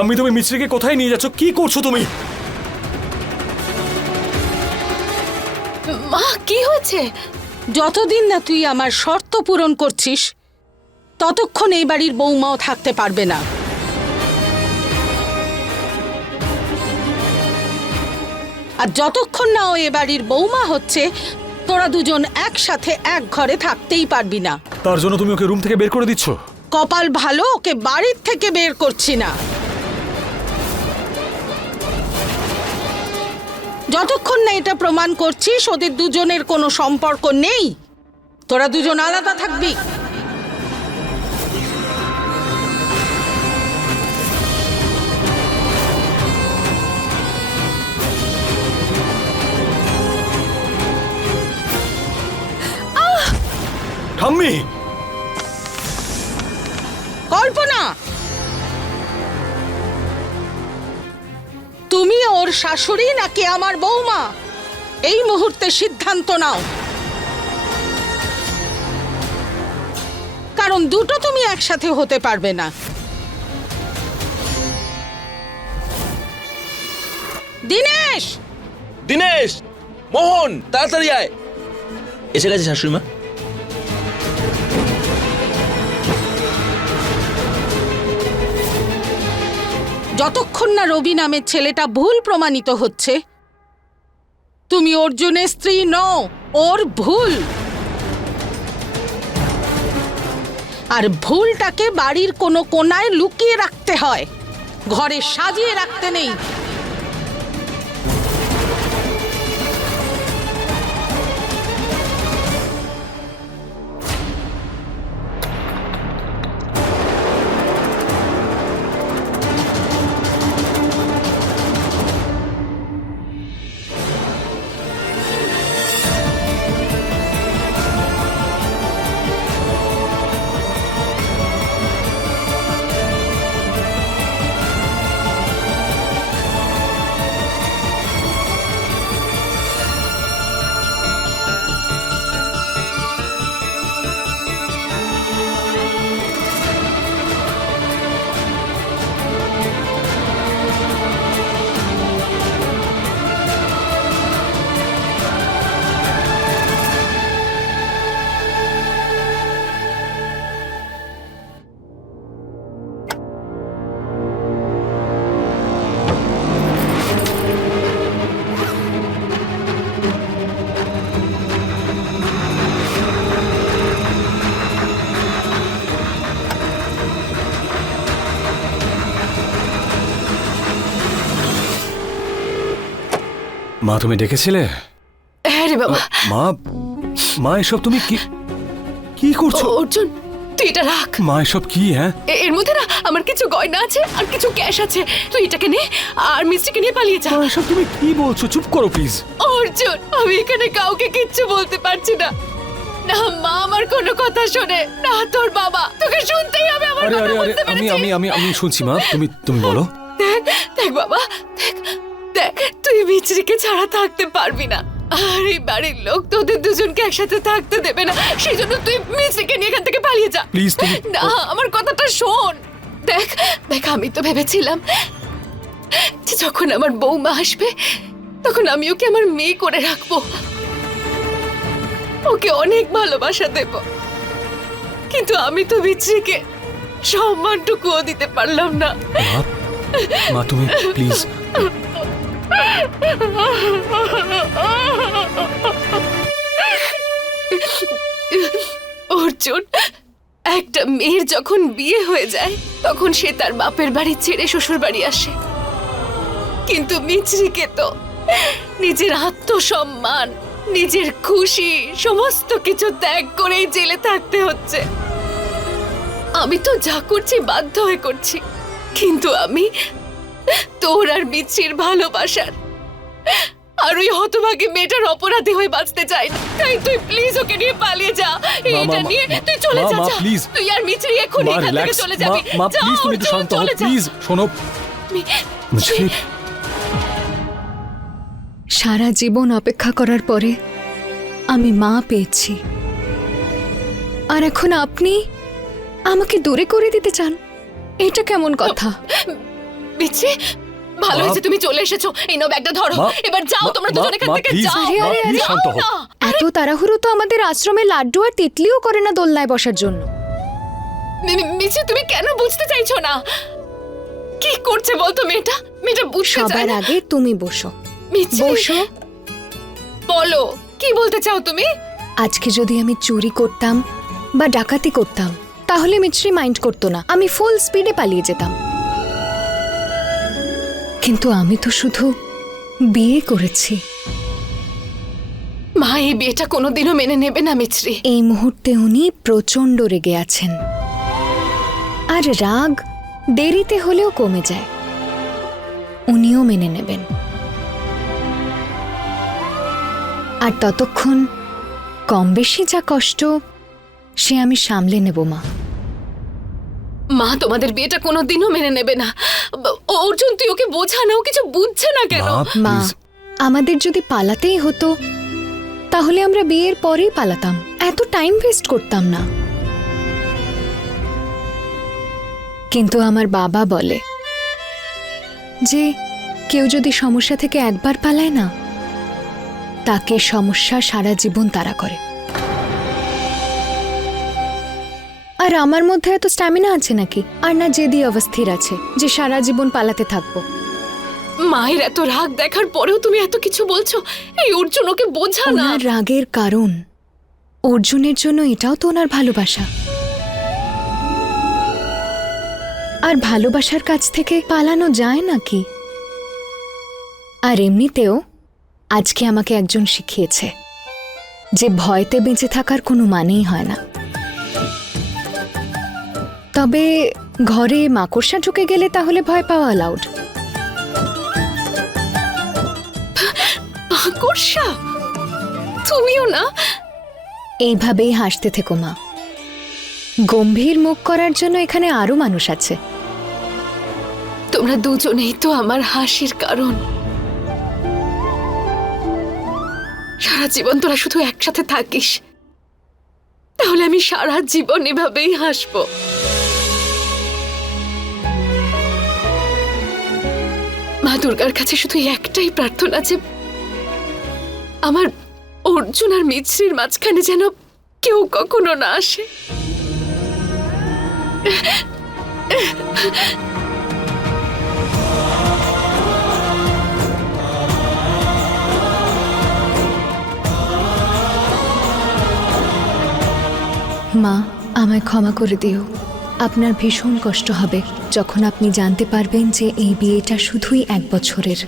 ঠাম্মি তুমি মিছরিকে কোথায় নিয়ে যাচ্ছ? কি করছ তুমি? মা কি হয়েছে? যতদিন না তুই আমার শর্ত পূরণ করছিস ততক্ষণ এই বাড়ির বৌমাও থাকতে পারবে না। আর যতক্ষণ না ও এ বাড়ির বৌমা হচ্ছে তোরা দুজন একসাথে এক ঘরে থাকতেই পারবি না। তার জন্য তুমি ওকে রুম থেকে বের করে দিচ্ছ? কপাল ভালো ওকে বাড়ির থেকে বের করছি না। যতক্ষণ না এটা প্রমাণ করছিস ওদের দুজনের কোনো সম্পর্ক নেই। তোরা দুজন আলাদা থাকবি। ঠাম্মি! কল্পনা! তুমি ওর শাশুড়ি নাকি আমার বৌমা? এই মুহূর্তে সিদ্ধান্ত নাও। কারণ দুটো তুমি একসাথে হতে পারবে না। দিনেশ! দিনেশ! মোহন, তাড়াতাড়ি আয়। এসে গেছে শাশুড়ি মা যতক্ষণ না রবি নামের ছেলেটা ভুল প্রমাণিত হচ্ছে, তুমি অর্জুনের স্ত্রী নও, ওর ভুল। আর ভুলটাকে বাড়ির কোনো কোনায় লুকিয়ে রাখতে হয়, ঘরে সাজিয়ে রাখতে নেই। মা তুমি ডেকেছিলে? হ্যাঁ রে বাবা। মা মা এসব তুমি কি কি করছ? অর্জুন তুই এটা রাখ। মা এসব কি হ্যাঁ? এর মধ্যে না আমার কিছু গয়না আছে আর কিছু ক্যাশ আছে। তুই এটাকে নে আর মিস্ত্রিকে নিয়ে পালিয়ে যা। মা এসব তুমি কি বলছো? চুপ করো প্লিজ। অর্জুন আমি এখানে কাউকে কিচ্ছু বলতে পারছি না। না মা আমার কোনো কথা শোনে। না তোর বাবা। তোকে শুনতেই হবে আমার আরে কথা আরে আরে বুঝতে আমি পেরেছিস? আমি আমি আমি শুনছি মা। তুমি তুমি বলো। দেখ দেখ বাবা দেখ। দেখ তুই মিছরিকে ছাড়া থাকতে পারবি না। আর এই বাড়ির লোক তোদের দুজনকে একসাথে থাকতে দেবে না সেই জন্য তুই মিছরিকে নিয়ে এখান থেকে পালিয়ে যা। তুমি- না আমার কথাটা শোন। দেখ দেখ আমি তো ভেবেছিলাম যে যখন আমার বৌমা আসবে তখন আমি ওকে আমার মেয়ে করে রাখব। ওকে অনেক ভালোবাসা দেব। কিন্তু আমি তো মিছরিকে সম্মানটুকুও দিতে পারলাম না। মা তুমি প্লিজ অর্জুন, একটা মেয়ের যখন বিয়ে হয়ে যায়, তখন সে তার বাপের বাড়ি ছেড়ে শ্বশুর বাড়ি আসে। কিন্তু মিছরিকে তো নিজের আত্মসম্মান, নিজের খুশি, সমস্ত কিছু ত্যাগ করেই জেলে থাকতে হচ্ছে। আমি তো যা করছি বাধ্য হয়ে করছি, কিন্তু আমি তোর আর মিছরির ভালোবাসার। আর ওই হতভাগে মেয়েটার অপরাধী হয়ে বাঁচতে চাই না। তাই তুই প্লিজ ওকে নিয়ে পালিয়ে যা। এটা নিয়ে তুই চলে যা please। তুই আর মিছরি এখন এখান থেকে চলে যাবি। মা প্লিজ তুমি একটু শান্ত হও প্লিজ শোনো। মিছরি সারা জীবন অপেক্ষা করার পরে আমি মা পেয়েছি। আর এখন আপনি আমাকে দূরে করে দিতে চান? এটা কেমন কথা? মিছরি ভালো হয়েছে তুমি চলে এসেছ। এই নাও ব্যাগটা ধরো। এবার যাও তোমরা দুজন এখান থেকে যাও। আরে, আরে, শান্ত হও। না এত তাড়াহুড়ো তো আমাদের আশ্রমে লাড্ডু আর তিতলিও করে না দোলনায় বসার জন্য। মি- মি- তুমি কেন বুঝতে চাইছো না? কি করছে বলতো মেয়েটা? মেয়েটা বুঝতে চায় সবার আগে তুমি বসো। বসো। বলো কি বলতে চাও তুমি? আজকে যদি আমি চুরি করতাম বা ডাকাতি করতাম তাহলে মিছরি মাইন্ড করতো না। আমি ফুল স্পিডে পালিয়ে যেতাম। কিন্তু আমি তো শুধু বিয়ে করেছি। মা এই বিয়েটা কোনোদিনও মেনে নেবে না মিছরি। এই মুহূর্তে উনি প্রচণ্ড রেগে আছেন। আর রাগ দেরিতে হলেও কমে যায়। উনিও মেনে নেবেন। আর ততক্ষণ কম বেশি যা কষ্ট সে আমি সামলে নেব মা। মা তোমাদের বিয়েটা কোনোদিনও মেনে নেবে না। অর্জুন তুই ওকে বোঝা না ও কিছু বুঝছে না কেন? মা মা আমাদের যদি পালাতেই হতো তাহলে আমরা বিয়ের পরেই পালাতাম। এত টাইম ওয়েস্ট করতাম না। কিন্তু আমার বাবা বলে যে কেউ যদি সমস্যা থেকে একবার পালায় না তাকে সমস্যা সারা জীবন তারা করে। আর আমার মধ্যে এত স্ট্যামিনা আছে নাকি? আর না জেদি অবস্থির আছে যে সারা জীবন পালাতে থাকব। মায়ের এত রাগ দেখার পরেও তুমি এত কিছু বলছো এই অর্জুন ওকে বোঝা না। ওনার রাগের কারণ। অর্জুনের জন্য এটাও তো ওনার ভালোবাসা। আর ভালোবাসার কাছ থেকে পালানো যায় নাকি? আর এমনিতেও আজকে আমাকে একজন শিখিয়েছে যে ভয়তে বেঁচে থাকার কোনো মানেই হয় না। তবে ঘরে মাকড়সা ঢুকে গেলে তাহলে ভয় পাওয়া অ্যালাউড মাকড়সা? তুমিও না? এইভাবেই হাসতে থেকো মা। গম্ভীর মুখ করার জন্য এখানে আরও মানুষ আছে। তোমরা দুজনেই তো আমার হাসির কারণ। সারা জীবন তোরা শুধু একসাথে থাকিস। তাহলে আমি সারা জীবন এভাবেই হাসবো। মা দুর্গার কাছে শুধু একটাই প্রার্থনা যে আমার অর্জুন আর মিছরির মাঝখানে যেন কেউ কখনো না আসে। মা, আমায় ক্ষমা করে দিও। আপনার ভীষণ কষ্ট হবে যখন আপনি জানতে পারবেন যে এই বিয়েটা শুধুই এক বছরের।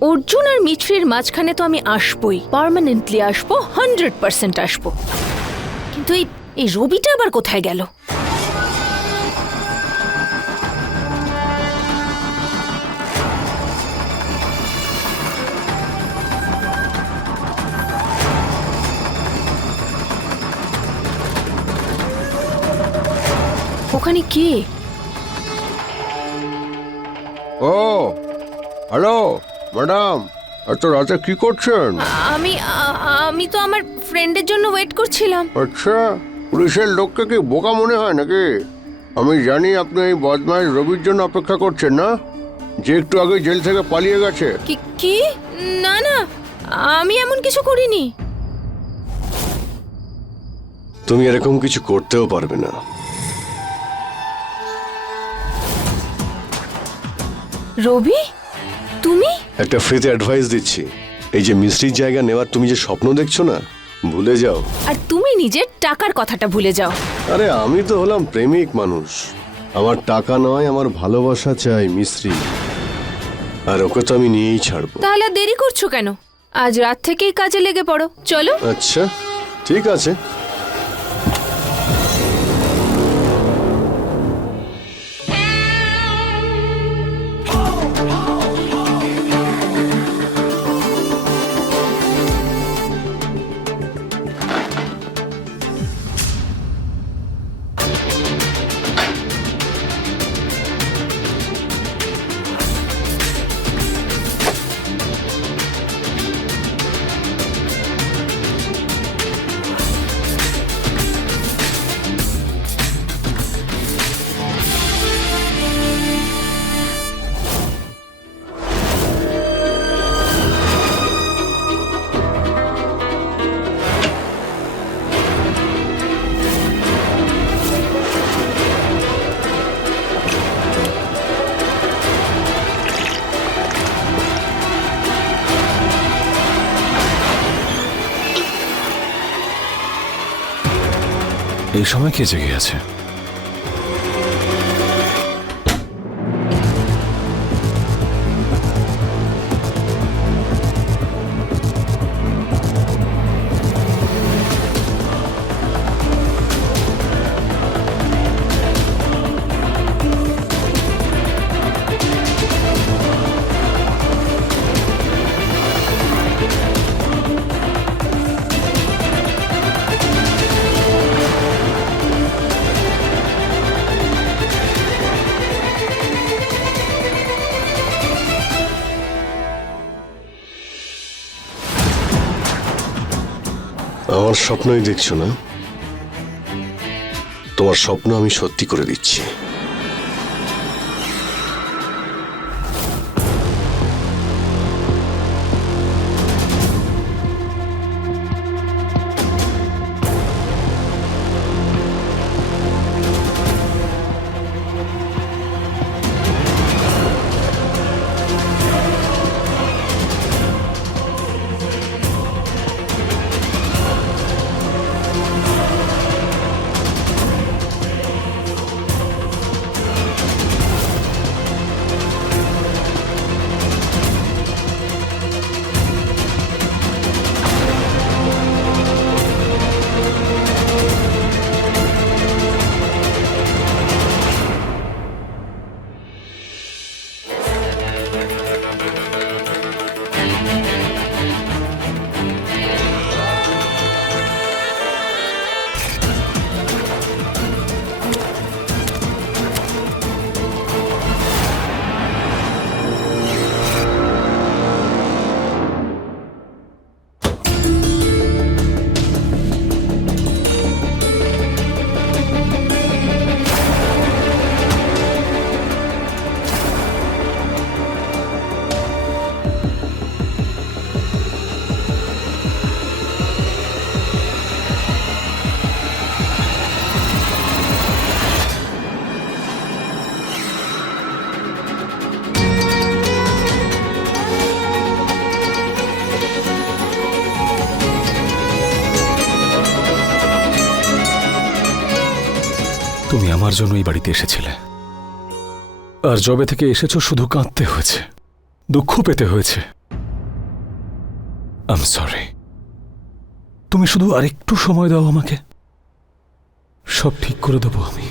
অর্জুন আর মিছরির মাঝখানে তো আমি আসবই। পার্মানেন্টলি আসব হান্ড্রেড পার্সেন্ট আসব। কিন্তু এই এই রবিটা আবার কোথায় গেল? ওখানে কে? ও হ্যালো ম্যাডাম এত রাতে কি করছেন? আমি আমি তো আমার ফ্রেন্ডের জন্য ওয়েট করছিলাম। আচ্ছা পুলিশের লোককে কি বোকা মনে হয় নাকি? আমি জানি আপনি এই বদমাইশ রবির জন্য অপেক্ষা করছেন না? যে একটু আগে জেল থেকে পালিয়ে গেছে। কি কি? না না আমি এমন কিছু করিনি। তুমি এরকম কিছু করতেও পারবে না। রবি? তুমি? একটা ফ্রিতে অ্যাডভাইস দিচ্ছি। এই যে মিস্ত্রির জায়গা নেওয়ার তুমি যে স্বপ্ন দেখছ না ভুলে যাও। আর তুমি নিজের টাকার কথাটা ভুলে যাও। আরে আমি তো হলাম প্রেমিক মানুষ। আমার টাকা নয় আমার ভালোবাসা চাই মিস্ত্রি আর ওকে তো আমি নিয়েই ছাড়বো। তাহলে আর দেরি করছ কেন? আজ রাত থেকেই কাজে লেগে পড়ো। চলো। আচ্ছা ঠিক আছে। সময় কে জেগে আছে? স্বপ্নই দেখছ না? তোমার স্বপ্ন আমি সত্যি করে দিচ্ছি। আমার জন্য এই বাড়িতে এসেছিলে আর জবে থেকে এসেছো শুধু কাঁদতে হয়েছে দুঃখ পেতে হয়েছে আম সরি তুমি শুধু আরেকটু সময় দাও আমাকে সব ঠিক করে দেবো আমি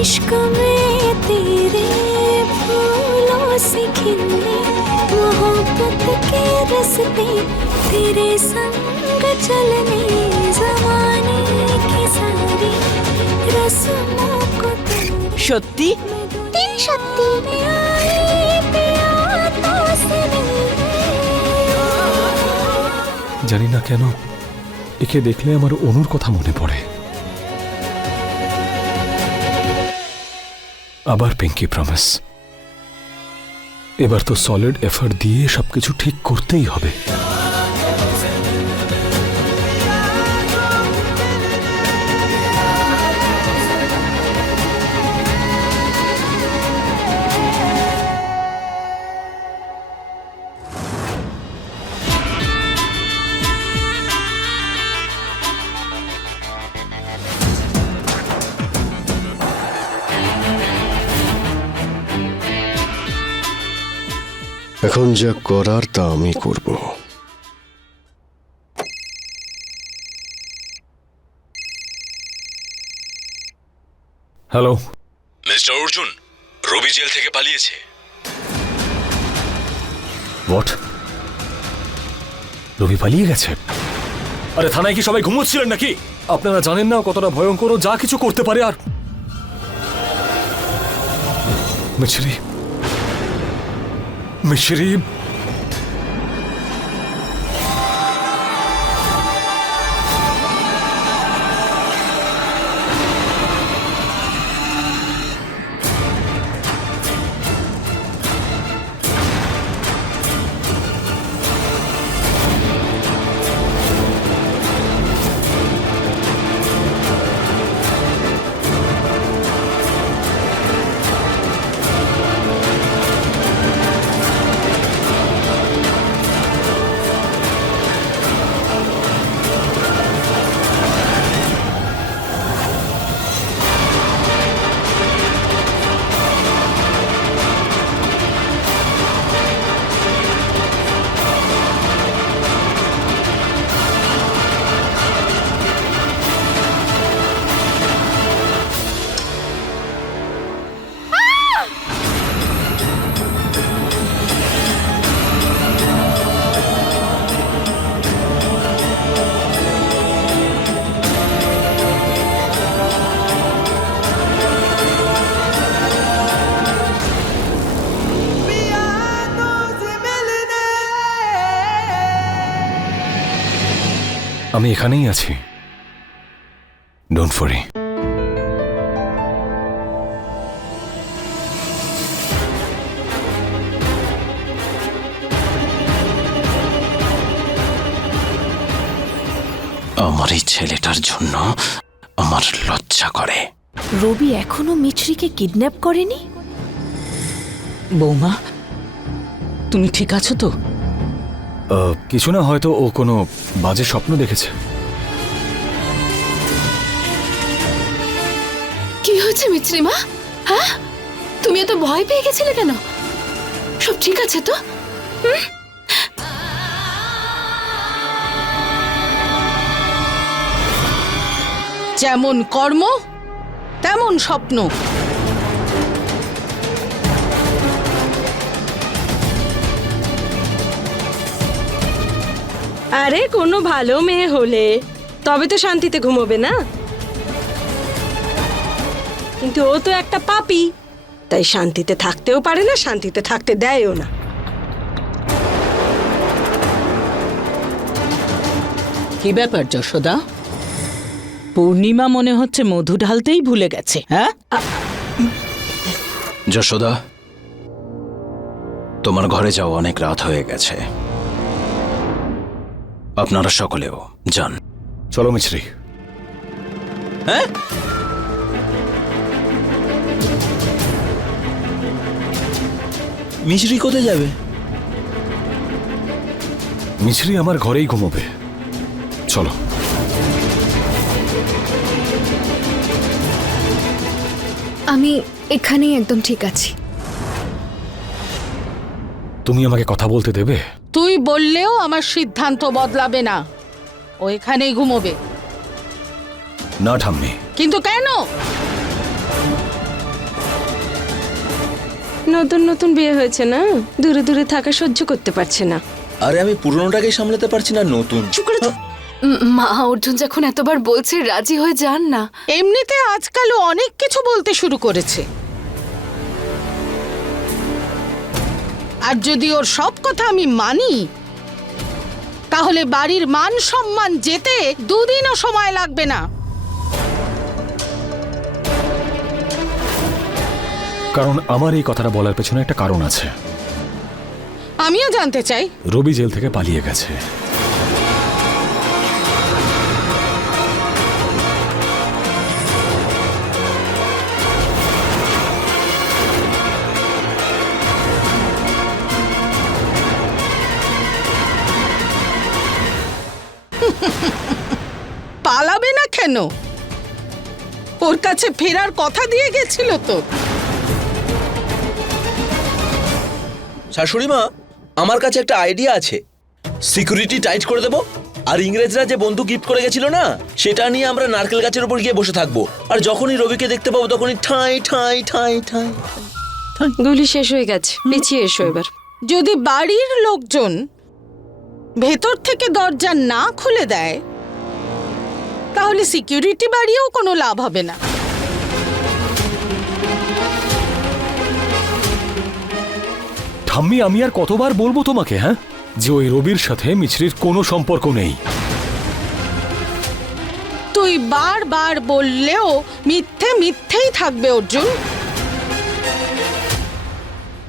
इश्क में तेरे फूलों से खिलने मोहब्बत के रस्ते तेरे संग चलने जमाने की सारी रस्मों को तोड़ সত্যি दिन शक्ति में आई प्यार से मिलने জানি না কেন একে দেখলে আমার অনুর কথা মনে পড়ে আবার পিঙ্কি প্রমিস এবার তো সলিড এফার্ট দিয়ে সবকিছু ঠিক করতেই হবে এখন যা করার তা আমি করব। Hello. Mister Arjun Rabi jail থেকে পালিয়েছে। হোয়াট রবি পালিয়ে গেছে? আরে থানায় কি সবাই ঘুমোচ্ছিলেন নাকি? আপনারা জানেন না কতটা ভয়ঙ্কর ও যা কিছু করতে পারে আর মিছরি। মিছরি আমি এখানেই আছি। ডোন্ট ফরি আমার এই ছেলেটার জন্য আমার লজ্জা করে। রবি এখনও মিছরিকে কিডন্যাপ করেনি? বৌমা তুমি ঠিক আছো তো? কিছু না হয়তো ও কোনো বাজে স্বপ্ন দেখেছে। কি হয়েছে মিছরিমা হ্যাঁ? তুমি এত ভয় পেয়ে গেছিলে কেন? সব ঠিক আছে তো? যেমন কর্ম তেমন স্বপ্ন। আরে কোনো ভালো মেয়ে হলে তবে তো শান্তিতে ঘুমোবে না। কিন্তু ও তো একটা পাপি। তাই শান্তিতে থাকতেও পারে না শান্তিতে থাকতে দেয়ও না। কি ব্যাপার যশোদা? পূর্ণিমা মনে হচ্ছে মধু ঢালতেই ভুলে গেছে হ্যাঁ? যশোদা তোমার ঘরে যাও অনেক রাত হয়ে গেছে। আপনারা সকলেও যান। চলো মিছরি। হ্যাঁ? মিশরি কোথায় যাবে? মিছরি আমার ঘরেই ঘুমোবে। চলো। আমি এখানেই একদম ঠিক আছি। তুমি আমাকে কথা বলতে দেবে? তুই বললেও আমার সিদ্ধান্ত বদলাবে না। ও এখানেই ঘুমোবে। না ঠাম্মি। কিন্তু কেন? নতুন নতুন বিয়ে হয়েছে না? দূরে দূরে থাকা সহ্য করতে পারছে না। আরে আমি পুরনোটাকে সামলাতে পারছি না নতুন। মা অর্জুন যখন এতবার বলছে রাজি হয়ে যান না। এমনিতে আজকাল অনেক কিছু বলতে শুরু করেছে। আর যদি ওর সব কথা আমি মানি তাহলে বাড়ির মান সম্মান যেতে দুদিনও সময় লাগবে না। কারণ আমার এই কথাটা বলার পেছনে একটা কারণ আছে। আমিও জানতে চাই। রবি জেল থেকে পালিয়ে গেছে। কেন? ওর কাছে ফেরার কথা দিয়ে গেছিল তো। শাশুড়ি মা আমার কাছে একটা আইডিয়া আছে। সিকিউরিটি টাইট করে দেবো। আর ইংরেজরা যে বন্ধু গিফট করে গেছিল না সেটা নিয়ে আমরা নারকেল গাছের উপর গিয়ে বসে থাকব। আর যখনই রবিকে দেখতে পাবো তখনই ঠাঁই ঠাঁই ঠাঁই ঠাই। গুলি শেষ হয়ে গেছে। পিছিয়ে এসো এবার। যদি বাড়ির লোকজন ভেতর থেকে দরজা না খুলে দেয় তাহলে সিকিউরিটি বাড়িয়েও কোনো লাভ হবে না। ঠাম্মি আমি আর কতবার বলব তোমাকে হ্যাঁ? যে ওই রবির সাথে মিছরির কোনো সম্পর্ক নেই। তুই বারবার বললেও মিথ্যে মিথ্যেই থাকবে অর্জুন।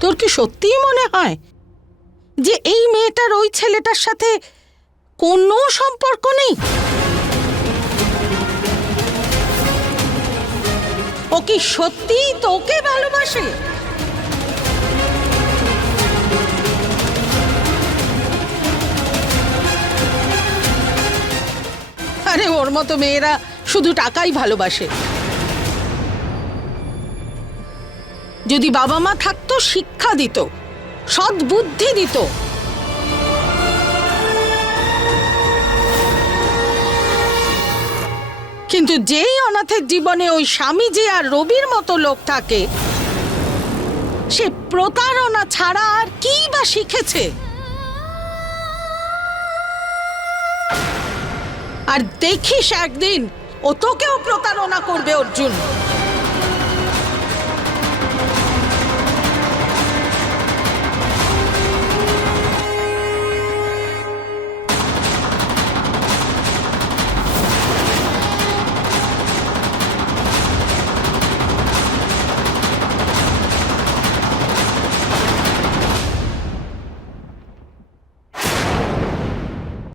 তোর কি সত্যিই মনে হয় যে এই মেয়েটার ওই ছেলেটার সাথে কোনো সম্পর্ক নেই? ও কি সত্যিই তোকে ভালোবাসে? আরে ওর মতো মেয়েরা শুধু টাকাই ভালোবাসে। যদি বাবা মা থাকতো, শিক্ষা দিত সৎ বুদ্ধি দিত কিন্তু যেই অনাথের জীবনে ওই স্বামীজি আর রবির মতো লোক থাকে, সে প্রতারণা ছাড়া আর কি বা শিখেছে? আর দেখিস একদিন ও তোকেও প্রতারণা করবে অর্জুন।